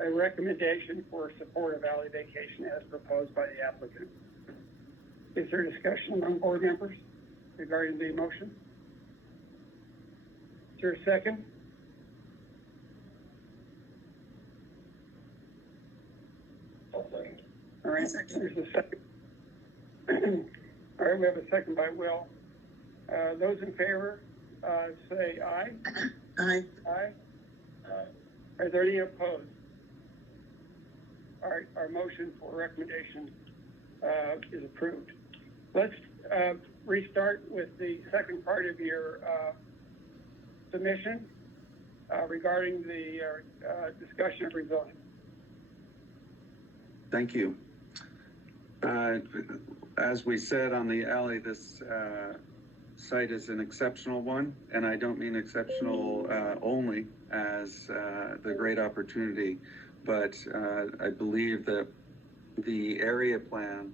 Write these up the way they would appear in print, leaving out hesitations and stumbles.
a recommendation for support of alley vacation as proposed by the applicant. Is there discussion among board members regarding the motion? Is there a second? I'll second. All right, there's a second. All right, we have a second by Will. Those in favor, say aye. Aye. Aye. Aye. Are there any opposed? Our motion for recommendation is approved. Let's restart with the second part of your submission regarding the discussion of rezoning. Thank you. As we said on the alley, this site is an exceptional one, and I don't mean exceptional only as the great opportunity, but I believe that the area plan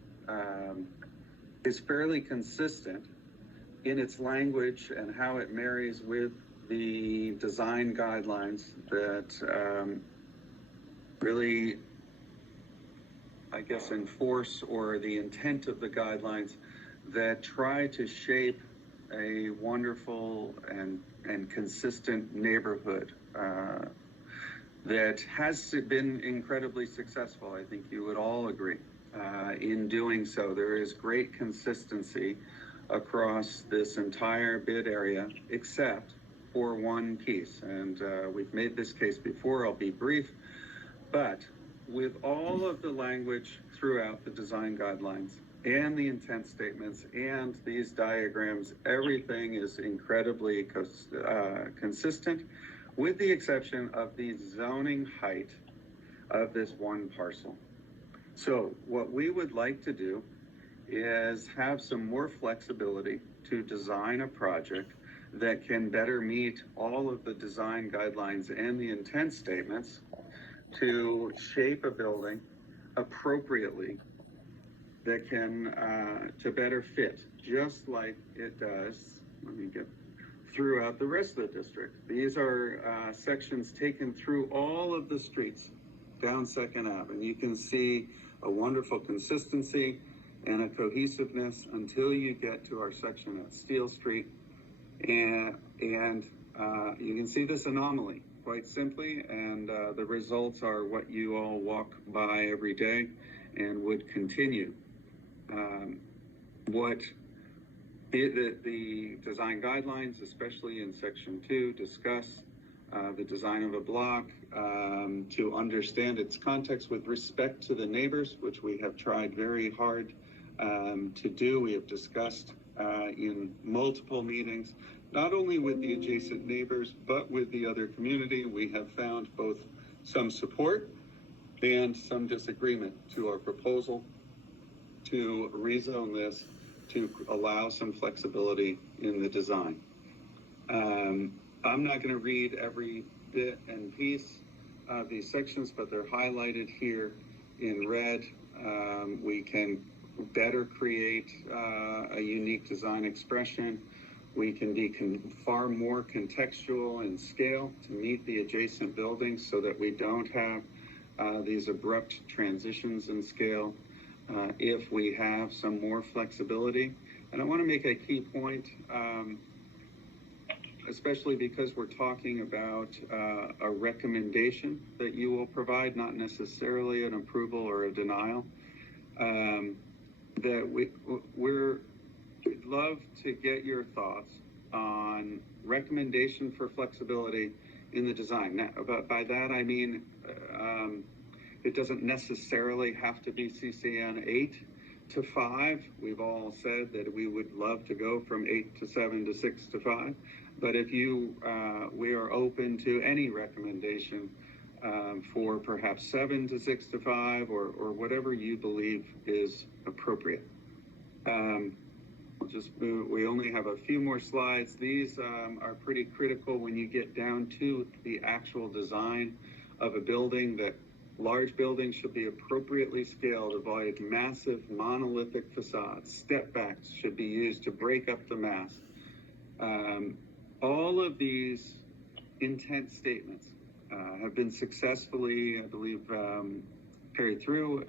is fairly consistent in its language and how it marries with the design guidelines that really, I guess, enforce or the intent of the guidelines that try to shape a wonderful and consistent neighborhood that has been incredibly successful. I think you would all agree in doing so. There is great consistency across this entire bid area, except for one piece. And we've made this case before, I'll be brief, but with all of the language throughout the design guidelines and the intent statements and these diagrams, everything is incredibly consistent, with the exception of the zoning height of this one parcel. So what we would like to do is have some more flexibility to design a project that can better meet all of the design guidelines and the intent statements to shape a building appropriately that can to better fit, just like it does, let me get throughout the rest of the district. These are sections taken through all of the streets down 2nd Ave, and you can see a wonderful consistency and a cohesiveness until you get to our section at Steel Street, and you can see this anomaly quite simply, and the results are what you all walk by every day and would continue. What the design guidelines, especially in section 2, discuss the design of a block to understand its context with respect to the neighbors, which we have tried very hard to do. We have discussed in multiple meetings, not only with the adjacent neighbors, but with the other community. We have found both some support and some disagreement to our proposal to rezone this to allow some flexibility in the design. I'm not going to read every bit and piece of these sections, but they're highlighted here in red. We can better create a unique design expression. We can be far more contextual in scale to meet the adjacent buildings so that we don't have these abrupt transitions in scale if we have some more flexibility. And I want to make a key point, especially because we're talking about a recommendation that you will provide, not necessarily an approval or a denial, that we'd love to get your thoughts on recommendation for flexibility in the design. Now, by that I mean it doesn't necessarily have to be CCN 8 to 5. We've all said that we would love to go from 8 to 7 to 6 to 5. But if we are open to any recommendation for perhaps 7 to 6 to 5 or whatever you believe is appropriate. We only have a few more slides. These are pretty critical when you get down to the actual design of a building. That large buildings should be appropriately scaled, avoid massive monolithic facades. Step backs should be used to break up the mass. All of these intent statements have been successfully, I believe, carried through,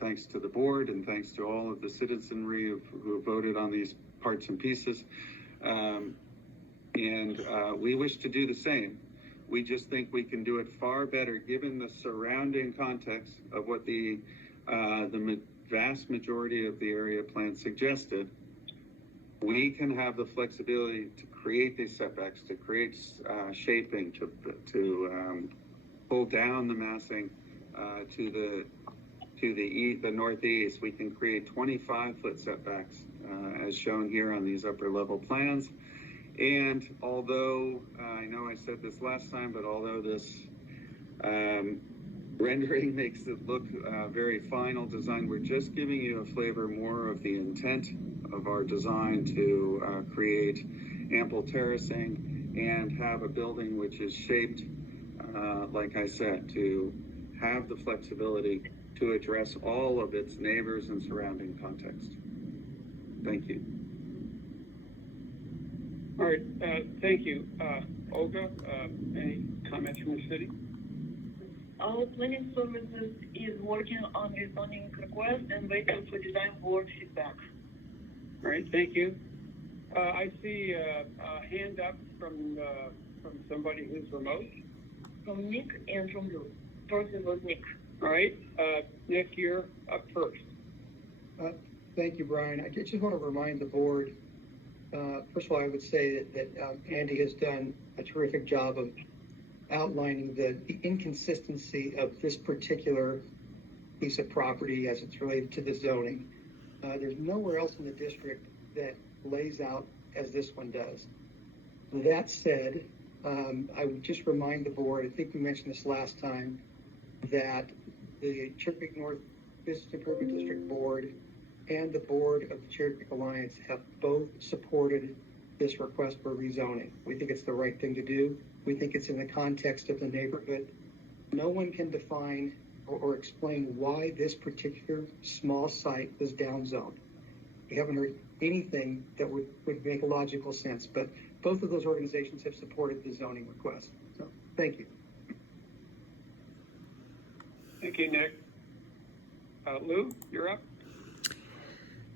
thanks to the board and thanks to all of the citizenry who voted on these parts and pieces. We wish to do the same. We just think we can do it far better given the surrounding context of what the vast majority of the area plan suggested. We can have the flexibility to create these setbacks, to create shaping, to pull down the massing to the northeast. We can create 25-foot setbacks as shown here on these upper level plans. And although, I know I said this last time, but although this rendering makes it look very final design, we're just giving you a flavor more of the intent of our design to create ample terracing and have a building which is shaped, like I said, to have the flexibility to address all of its neighbors and surrounding context. Thank you. All right, thank you. Olga, any comments from the city? Our planning services is working on rezoning request and waiting for design board feedback. All right, thank you. I see a hand up from somebody who's remote. From Nick and from Lou. First it was Nick. All right, Nick, you're up first. Thank you, Brian. I just want to remind the board, first of all, I would say that Andy has done a terrific job of outlining the inconsistency of this particular piece of property as it's related to the zoning. There's nowhere else in the district that lays out as this one does. That said, I would just remind the board, I think we mentioned this last time, that the Cherry Creek North Business Improvement District Board and the board of the Cherry Creek Alliance have both supported this request for rezoning. We think it's the right thing to do. We think it's in the context of the neighborhood. No one can define or explain why this particular small site was downzoned. We haven't heard anything that would make logical sense, but both of those organizations have supported the zoning request. So, thank you. Thank you, Nick. Lou, you're up.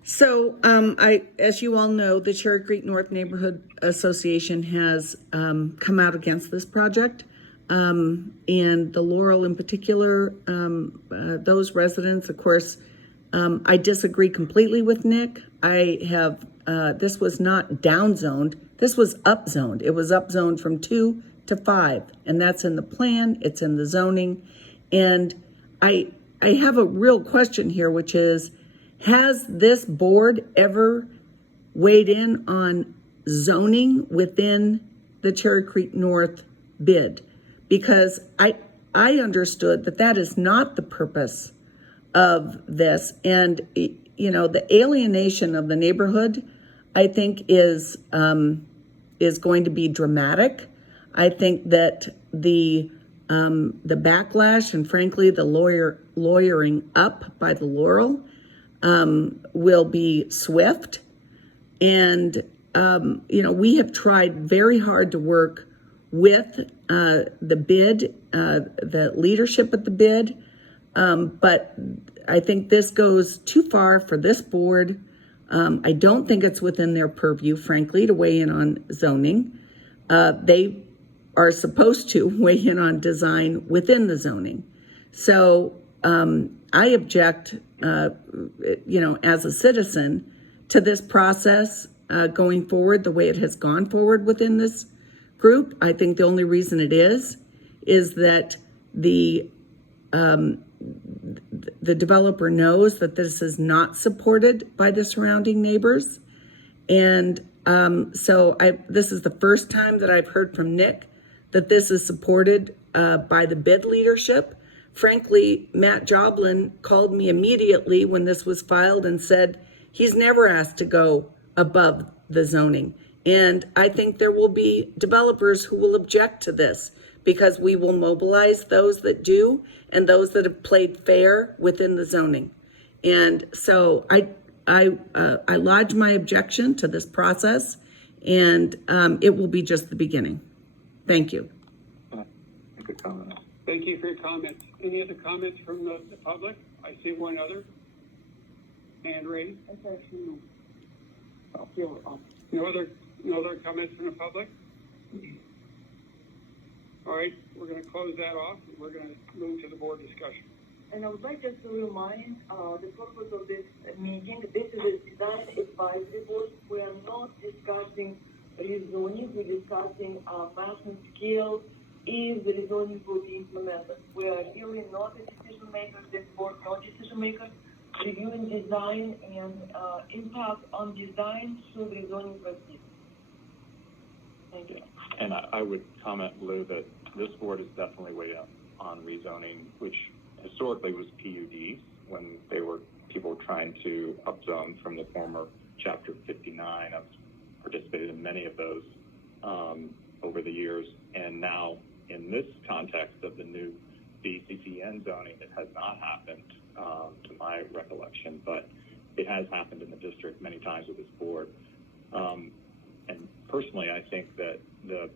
So, as you all know, the Cherry Creek North Neighborhood Association has come out against this project. And the Laurel in particular, those residents, of course, I disagree completely with Nick. This was not downzoned, this was upzoned. It was upzoned from 2 to 5, and that's in the plan, it's in the zoning. And I have a real question here, which is, has this board ever weighed in on zoning within the Cherry Creek North bid? Because I understood that is not the purpose of this. And, you know, the alienation of the neighborhood, I think, is going to be dramatic. I think that the backlash and, frankly, the lawyering up by the Laurel will be swift. And, you know, we have tried very hard to work with the bid, the leadership at the bid, but I think this goes too far for this board. I don't think it's within their purview, frankly, to weigh in on zoning. They are supposed to weigh in on design within the zoning. So I object, you know, as a citizen to this process going forward the way it has gone forward within this group. I think the only reason it is that the developer knows that this is not supported by the surrounding neighbors. And so this is the first time that I've heard from Nick that this is supported by the bid leadership. Frankly, Matt Joblin called me immediately when this was filed and said he's never asked to go above the zoning. And I think there will be developers who will object to this because we will mobilize those that do and those that have played fair within the zoning. And so I lodge my objection to this process, and it will be just the beginning. Thank you. Thank you for your comments. Any other comments from the public? I see one other hand raised. No other comments from the public? All right, we're going to close that off, and we're going to move to the board discussion. And I would like just to remind the purpose of this meeting. This is a design advisory board. We are not discussing rezoning. We're discussing mass and scale if the rezoning will be implemented. We are really not the decision makers. This board not decision makers. Reviewing design and impact on design through the rezoning process. Thank you. And I would comment, Lou, that this board is definitely weighed up on rezoning, which historically was PUDs when people were trying to upzone from the former Chapter 59. I've participated in many of those over the years. And now in this context of the new BCCN zoning, it has not happened to my recollection, but it has happened in the district many times with this board. And personally, I think that the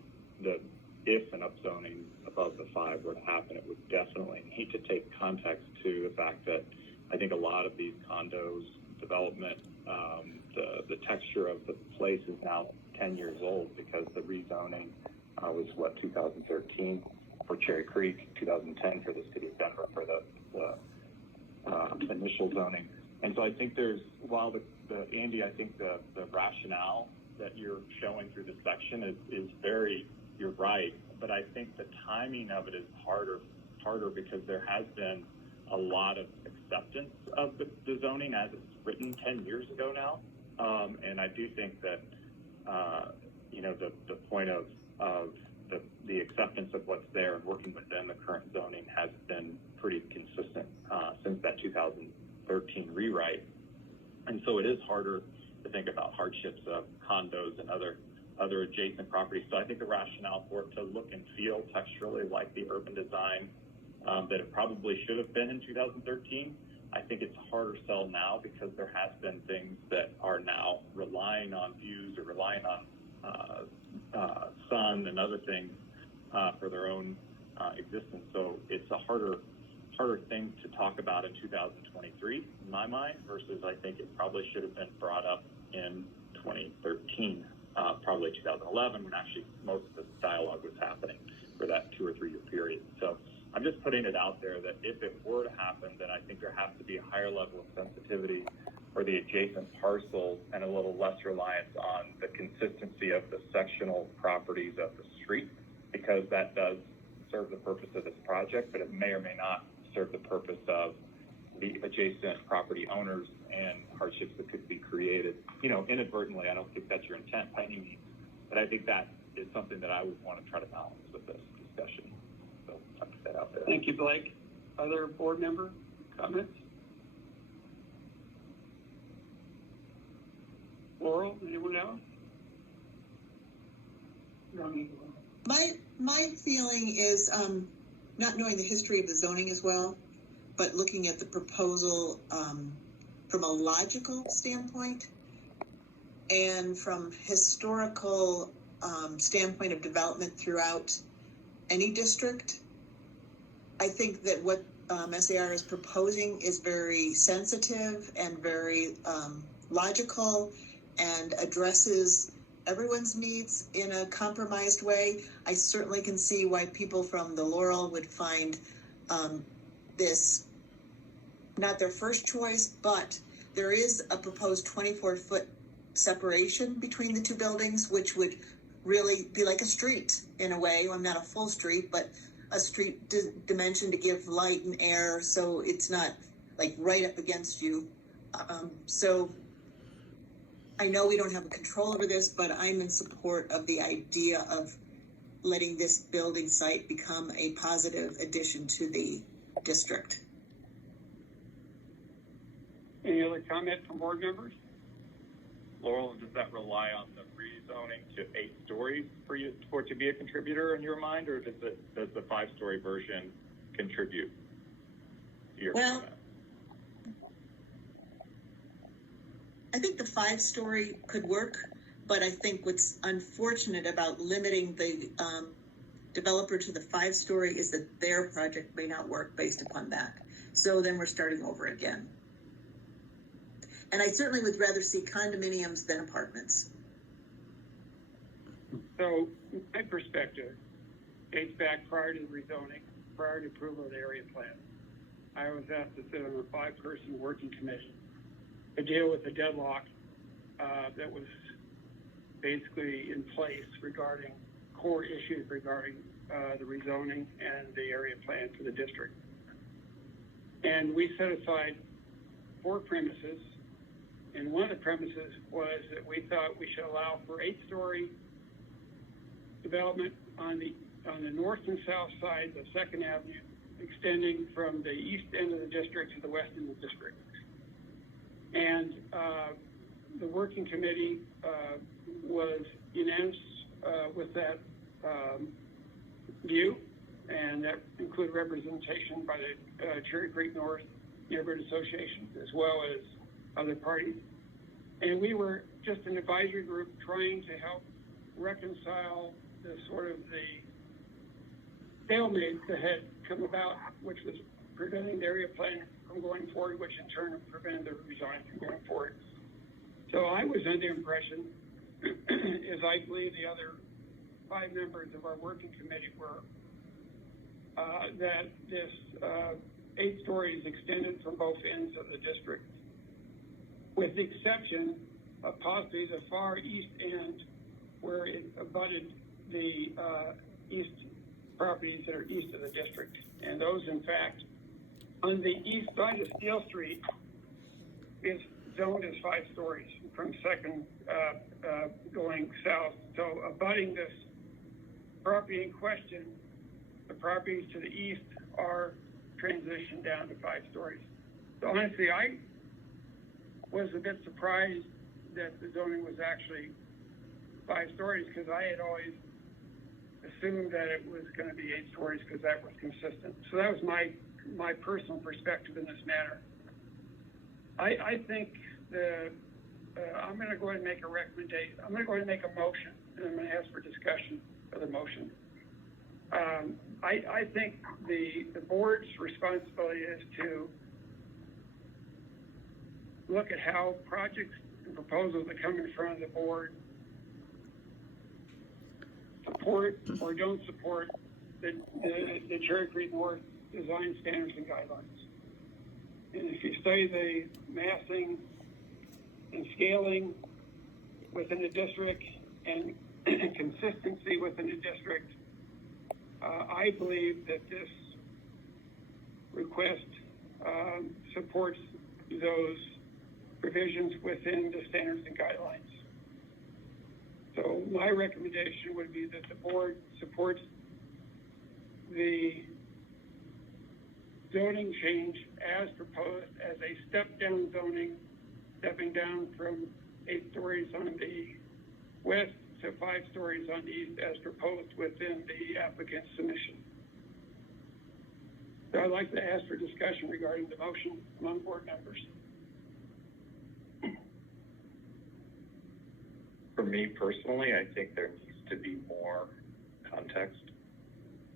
if an upzoning above the 5 were to happen, it would definitely need to take context to the fact that I think a lot of these condos development, the texture of the place is now 10 years old because the rezoning was 2013 for Cherry Creek, 2010 for the city of Denver for the initial zoning. And so I think while Andy, I think the rationale that you're showing through this section is very, you're right, but I think the timing of it is harder because there has been a lot of acceptance of the zoning as it's written 10 years ago now. And I do think that, the point of the acceptance of what's there and working within the current zoning has been pretty consistent since that 2013 rewrite. And so it is harder to think about hardships of condos and other adjacent properties. So I think the rationale for it to look and feel texturally like the urban design that it probably should have been in 2013, I think it's a harder sell now because there has been things that are now relying on views or relying on sun and other things for their own existence. So it's a harder thing to talk about in 2023, in my mind, versus I think it probably should have been brought up in 2013, probably 2011, when actually most of the dialogue was happening for that 2 or 3 year period. So I'm just putting it out there that if it were to happen, then I think there has to be a higher level of sensitivity for the adjacent parcels and a little less reliance on the consistency of the sectional properties of the street, because that does serve the purpose of this project, but it may or may not serve the purpose of the adjacent property owners and hardships that could be created, inadvertently. I don't think that's your intent by any means, but I think that is something that I would want to try to balance with this discussion. So I'll put that out there. Thank you, Blake. Other board member comments? Laurel, anyone else? My feeling is, not knowing the history of the zoning as well, but looking at the proposal from a logical standpoint and from historical standpoint of development throughout any district, I think that what SAR is proposing is very sensitive and very logical and addresses everyone's needs in a compromised way. I certainly can see why people from the Laurel would find this not their first choice, but there is a proposed 24-foot separation between the two buildings, which would really be like a street in a way. Well, not a full street, but a street dimension to give light and air, so it's not like right up against you. So I know we don't have a control over this, but I'm in support of the idea of letting this building site become a positive addition to the district. Any other comment from board members? Laurel, does that rely on the rezoning to 8 stories for it to be a contributor in your mind, or does the 5-story version contribute to your comment? I think the 5-story could work, but I think what's unfortunate about limiting the developer to the 5-story is that their project may not work based upon that. So then we're starting over again. And I certainly would rather see condominiums than apartments. So my perspective dates back prior to the rezoning, prior to approval of the area plan. I was asked to sit on a 5-person working committee to deal with the deadlock that was basically in place regarding core issues regarding the rezoning and the area plan for the district. And we set aside 4 premises, and one of the premises was that we thought we should allow for 8-story development on the north and south sides of 2nd Avenue, extending from the east end of the district to the west end of the district. And the working committee was unanimous with that view, and that included representation by the Cherry Creek North Neighborhood Association as well as other parties. And we were just an advisory group trying to help reconcile the sort of the stalemate that had come about, which was preventing the area plan from going forward, which in turn prevented the rezoning from going forward. So I was under the impression, as I believe the other 5 members of our working committee were, that this 8 stories extended from both ends of the district, with the exception of possibly the far east end where it abutted the east properties that are east of the district. And those, in fact, on the east side of Steel Street is zoned as 5 stories from 2nd going south. So abutting this property in question, the properties to the east are transitioned down to 5 stories. So honestly, I was a bit surprised that the zoning was actually 5 stories, because I had always assumed that it was going to be 8 stories because that was consistent. So that was my personal perspective in this matter. I think I'm going to go ahead and make a recommendation. I'm going to go ahead and make a motion, and I'm going to ask for discussion of the motion. I think the board's responsibility is to look at how projects and proposals that come in front of the board support or don't support the Cherry Creek North design standards and guidelines. And if you study the massing and scaling within the district and consistency within the district, I believe that this request supports those provisions within the standards and guidelines. So my recommendation would be that the board supports the zoning change as proposed as a step-down zoning, stepping down from 8 stories on the west to 5 stories on the east as proposed within the applicant's submission. So I'd like to ask for discussion regarding the motion among board members. For me personally, I think there needs to be more context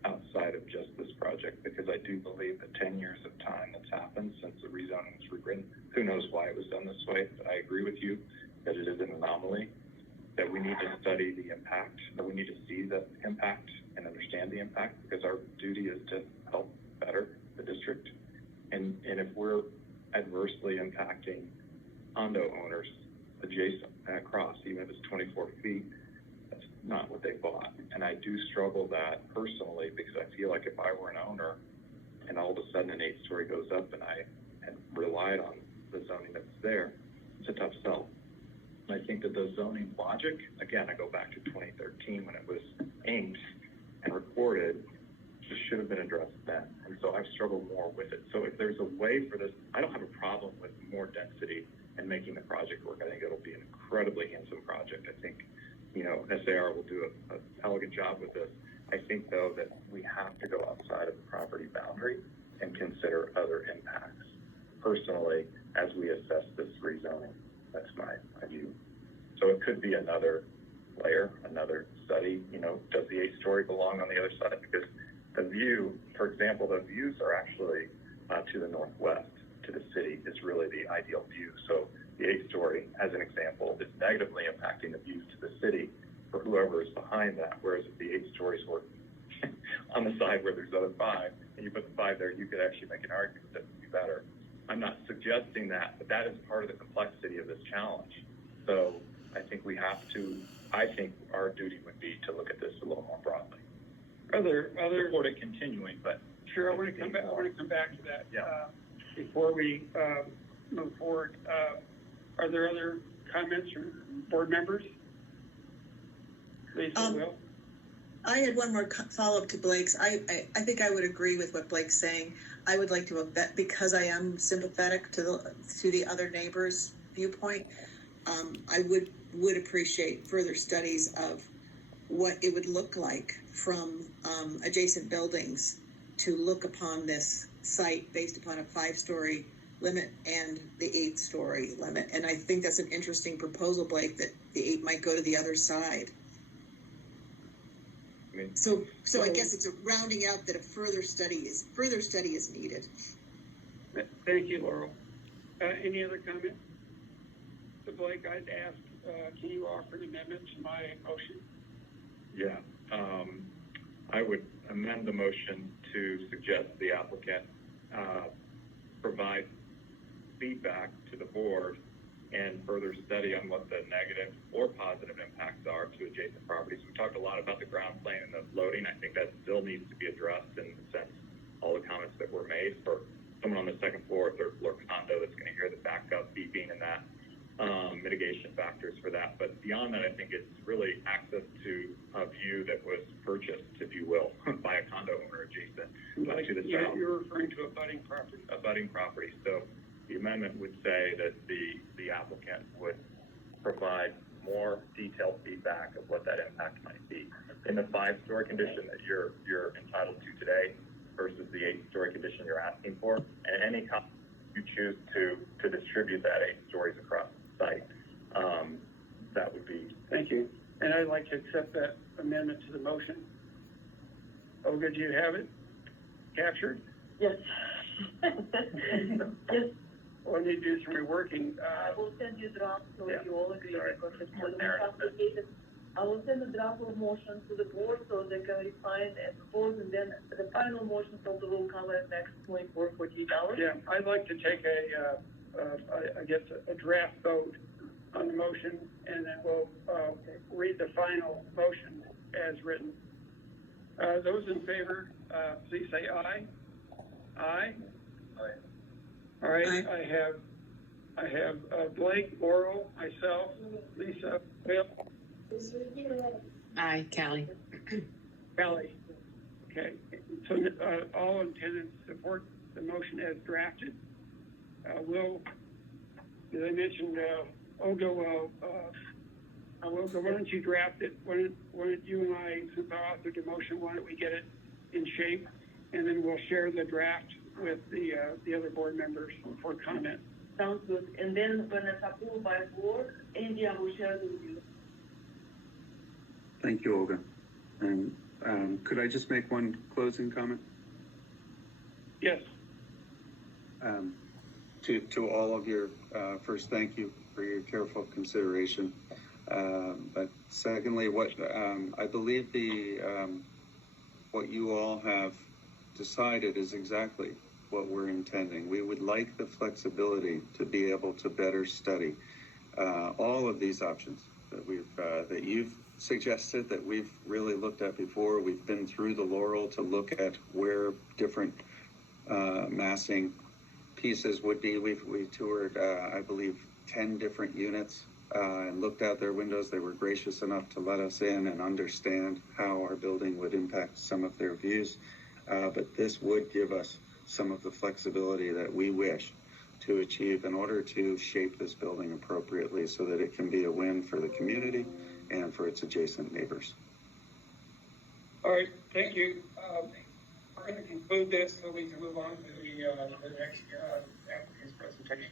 outside of just this project, because I do believe the 10 years of time that's happened since the rezoning was rewritten, who knows why it was done this way, but I agree with you that it is an anomaly, that we need to study the impact, that we need to see the impact and understand the impact, because our duty is to help better the district. And if we're adversely impacting condo owners adjacent across, even if it's 24 feet, that's not what they bought. And I do struggle that personally, because I feel like if I were an owner and all of a sudden an 8-story goes up and I had relied on the zoning that's there, it's a tough sell. And I think that the zoning logic, again, I go back to 2013 when it was inked and recorded, just should have been addressed then. And so I've struggled more with it. So if there's a way for this, I don't have a problem with more density and making the project work. I think it'll be an incredibly handsome project. I think, SAR will do an elegant job with this. I think, though, that we have to go outside of the property boundary and consider other impacts. Personally, as we assess this rezoning, that's my view. So it could be another layer, another study, does the 8-story belong on the other side? Because the view, for example, the views are actually to the northwest, to the city is really the ideal view. So the 8-story, as an example, is negatively impacting the views to the city for whoever is behind that. Whereas if the 8 stories were on the side where there's other 5, and you put the 5 there, you could actually make an argument that would be better. I'm not suggesting that, but that is part of the complexity of this challenge. So I think our duty would be to look at this a little more broadly. Other Support it continuing, but sure. I want to come back to that. Yeah. Before we move forward, are there other comments from board members? Lisa, Will? I had one more follow-up to Blake's. I think I would agree with what Blake's saying. I would like to, because I am sympathetic to the other neighbors' viewpoint, I would appreciate further studies of what it would look like from adjacent buildings to look upon this site based upon a 5-story limit and the 8-story limit. And I think that's an interesting proposal, Blake, that the 8 might go to the other side. So I guess it's a rounding out that a further study is needed. Thank you, Laurel. Any other comments? So Blake, I'd ask, can you offer an amendment to my motion? Yeah, I would amend the motion to suggest the applicant provide feedback to the board and further study on what the negative or positive impacts are to adjacent properties. We talked a lot about the ground plane and the loading. I think that still needs to be addressed in the sense all the comments that were made for someone on the second floor, third floor condo that's going to hear the backup beeping and that mitigation factors for that. But beyond that, I think it's really access to a view that was purchased, if you will, by a condo owner adjacent to the south. You're referring to a budding property. A budding property. So the amendment would say that the applicant would provide more detailed feedback of what that impact might be in the 5-story condition that you're entitled to today versus the 8-story condition you're asking for, and any you choose to distribute that 8 stories across the site. That would be. Thank you. And I'd like to accept that amendment to the motion. Olga, do you have it captured? Yes. Yes. Or need to do some reworking? I will send you draft so Yeah. you all agree Sorry. because it's more complicated. I will send a draft of motion to the board so they can refine and propose, and then the final motion probably will come in next 24, 48 hours. Yeah, I'd like to take a draft vote on the motion, and then we'll read the final motion as written. Those in favor, please say aye. Aye. Aye. All right. Aye. I have Blake, Laurel, myself, Lisa, Bill, Aye, Callie. Kelly. Okay. So all in attendance support the motion as drafted. Will, as I mentioned, Olga will. Olga, why don't you draft it? Why don't you and I, since I authored the motion, why don't we get it in shape, and then we'll share the draft with the other board members for comment. Sounds good. And then when it's approved by board, Andy, I will share it with you. Thank you, Olga. And could I just make one closing comment? Yes. To all of your, first, thank you for your careful consideration. But secondly, what I believe what you all have decided is exactly what we're intending. We would like the flexibility to be able to better study all of these options that you've suggested, that we've really looked at before. We've been through the Laurel to look at where different massing pieces would be. We toured, I believe, 10 different units and looked out their windows. They were gracious enough to let us in and understand how our building would impact some of their views. But this would give us some of the flexibility that we wish to achieve in order to shape this building appropriately so that it can be a win for the community and for its adjacent neighbors. All right, thank you. We're going to conclude this so we can move on to the next applicant's presentation.